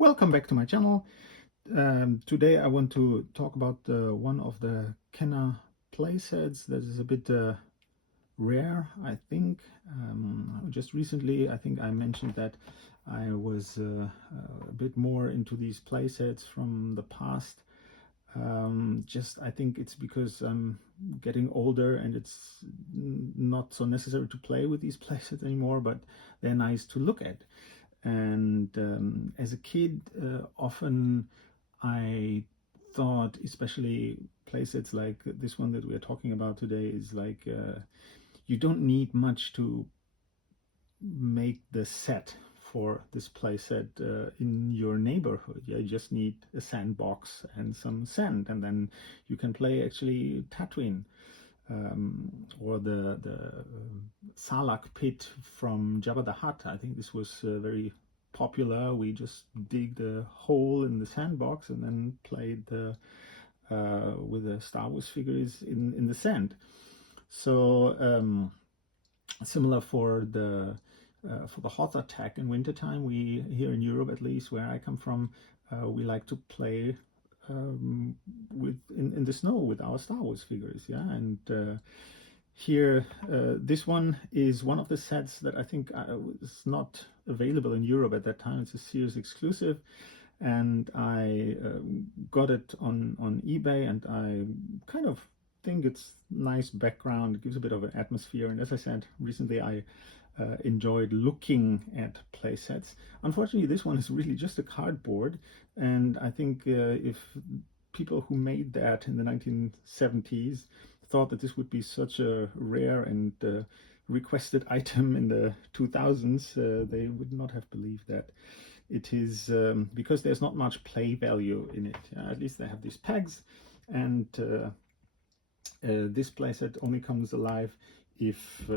Welcome back to my channel. Today I want to talk about one of the Kenner playsets that is a bit rare, I think. Just recently I think I mentioned that I was a bit more into these playsets from the past. I think it's because I'm getting older and it's not so necessary to play with these playsets anymore, but they're nice to look at. And as a kid, often I thought, especially playsets like this one that we're talking about today, is like you don't need much to make the set for this playset in your neighborhood. You just need a sandbox and some sand, and then you can play actually Tatooine. Or the Salak pit from Jabba the Hutt. I think this was very popular. We just dig a hole in the sandbox and then played with the Star Wars figures in the sand. So similar for the Hoth attack in wintertime, we here in Europe, at least where I come from, we like to play in the snow with our Star Wars figures, yeah. And here, this one is one of the sets that I think was not available in Europe at that time. It's a Sears exclusive, and I got it on eBay, and I kind of think it's nice background. It gives a bit of an atmosphere, and as I said recently, I enjoyed looking at play sets. Unfortunately, this one is really just a cardboard, and I think if people who made that in the 1970s thought that this would be such a rare and requested item in the 2000s, they would not have believed that. It is because there's not much play value in it. At least they have these pegs, and this playset only comes alive if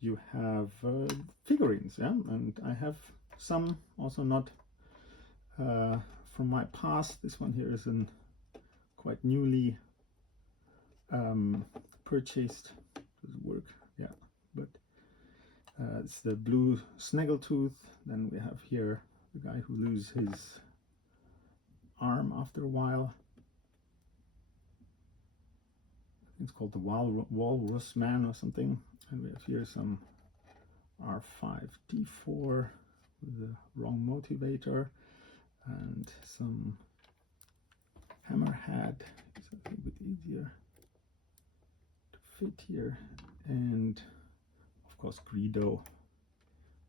you have figurines, yeah. And I have some also not from my past. This one here is an quite newly purchased. Does it work? Yeah, but it's the blue snaggletooth. Then we have here the guy who loses his arm after a while. It's called the Walrus Man or something. And we have here some R5D4 with the wrong motivator, and some hammerhead. It's a little bit easier to fit here, and of course Greedo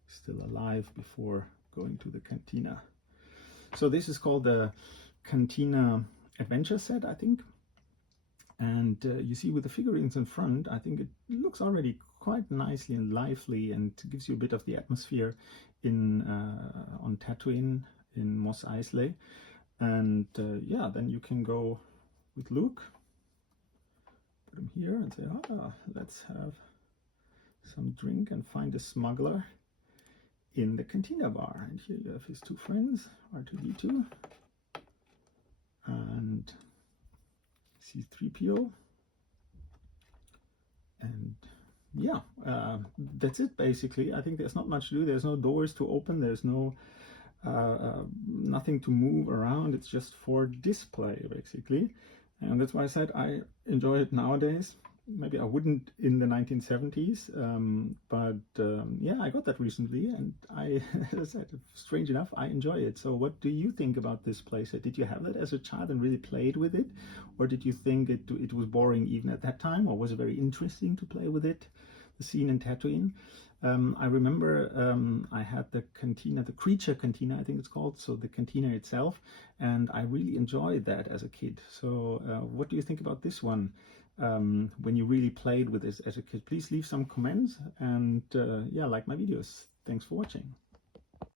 still alive before going to the Cantina. So this is called the Cantina Adventure set, I think. And you see with the figurines in front, I think it looks already quite nicely and lively, and gives you a bit of the atmosphere in on Tatooine in Mos Eisley. And yeah, then you can go with Luke, put him here and say, let's have some drink and find a smuggler in the Cantina bar. And here you have his two friends, R2-D2 and C-3PO. And yeah, that's it basically. I think there's not much to do. There's no doors to open. There's no nothing to move around. It's just for display basically, and that's why I said I enjoy it nowadays. Maybe I wouldn't in the 1970s, but yeah, I got that recently, and I, as I said, strange enough, I enjoy it. So what do you think about this playset? Did you have that as a child and really played with it, or did you think it was boring even at that time, or was it very interesting to play with it, the scene in Tatooine? I remember I had the Cantina, the Creature Cantina, I think it's called, so the Cantina itself, and I really enjoyed that as a kid. So what do you think about this one? When you really played with this as a kid, please leave some comments, and yeah, like my videos. Thanks for watching.